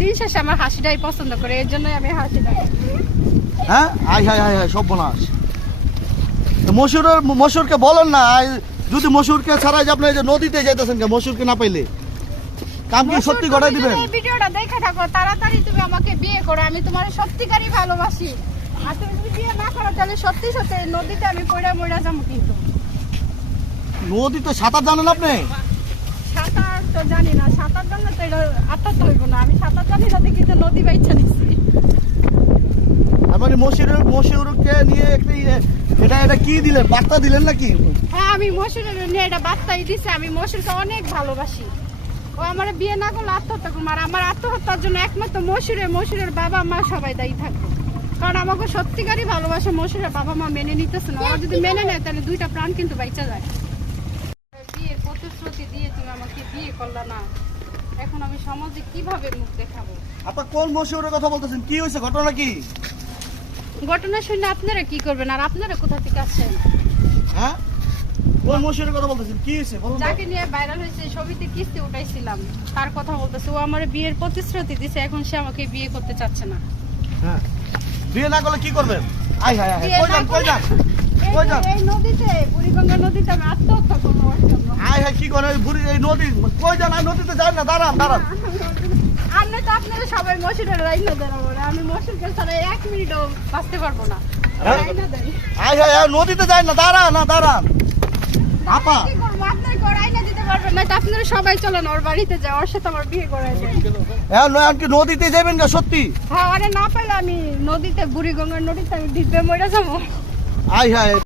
দিন শেষে আমার হাসিটাই পছন্দ করে, এর জন্যই আমি হাসিটা। হ্যাঁ, হাই হাই হাই হাই, সব বোনাস। মশুরকে বলেন না, যদি মশুরকে ছাড়াই যে আপনি যে নদীতে যাইতেছেন, মশুরকে না পাইলে কাম কি সত্যি ঘটাই দিবেন? এই ভিডিওটা দেখে থাকো, তাড়াতাড়ি তুমি আমাকে বিয়ে করো, আমি তোমার সত্যিকারই ভালোবাসি। আর তুমি যদি বিয়ে না করো তাহলে সত্যি সত্যি নদীতে আমি পড়ে মরে যাবো। কিন্তু নদীতে সাঁতার জানেন আপনি? সাঁতার তো জানি না, সাঁতার জানলে তো এটা আত্মাতে হইব না। আমি সাঁতার জানি না দেখি তো নদী বাইচ্ছা নিচ্ছি। মানে মশুরকে নিয়ে এটা কি দিলেন, বার্তা দিলেন নাকি? হ্যাঁ, আমি মশুরের নিয়ে এটা বার্তাই দিছি। আমি মশুরকে অনেক ভালোবাসি। ও আমার বিয়ে না করলে আত্মহত্যা করবো, আর আমার আত্মহত্যার জন্য একমাত্র মশুরের বাবা মা সবাই দায়ী থাকবে। কারণ আমাকে সত্যিকারই ভালোবাসে, মশুরের বাবা মা মেনে নিতেছে না। ওরা যদি মেনে নেয় তাহলে দুইটা প্রাণ কিন্তু বাইচা যায়। বিয়ের প্রতিশ্রুতি দিয়ে তুমি আমাকে বিয়ে করলা না, এখন আমি সমাজে কিভাবে মুখ দেখাবো? আপনার কোন মশুরের কথা বলতেছেন? কি হয়েছে, ঘটনা কি? ঘটনা শুনে আপনারা কি করবেন? আর আপনারা কোথা থেকে আসছেন? হ্যাঁ, কোন মশুরের কথা বলতেছেন? কি হয়েছে বলুন তো? যাকে নিয়ে ভাইরাল হয়েছে, ছবিতে কিস্তি উঠাইছিলাম, তার কথা বলতেছে। ও আমার বিয়ের প্রতিশ্রুতি দিছে, এখন সে আমাকে বিয়ে করতে চাচ্ছে না। হ্যাঁ, বিয়ে না করলে কি করবেন? আই হাই হাই, বিয়ে কই না যান, কই করলে- যান, কই যান? এই নদীতে, বুড়িগঙ্গা নদীতে আমি আত্মহত্যা করবো ওর জন্য। আই হাই, কি করেন এই নদী? কই যান? আমি নদীতে যাই না, দাঁড়ান দাঁড়ান। আর নয়তো আপনারা সবাই মশুরের রাইনা দেন আমার। আমি মশুরকে ছাড়া 1 মিনিটও বাঁচতে পারবো না। হ্যাঁ? রাইনা দেন। আই হাই হাই, নদীতে যাই না, দাঁড়ান না, দাঁড়ান। আপা, কি করবো? আপনারা কেউ রাইনা দিতে পারবেন না, তো আপনারা সবাই চলেন ওর বাড়িতে যায়, ওর সাথে আমার বিয়ে করাই দেন। এখন কি নদীতে যাবেন না সত্যি? হ্যাঁ, ওরে না পাইলে আমি নদীতে, বুড়িগঙ্গার নদীতে আমি ডিপে মরে যাবো। আই হাই।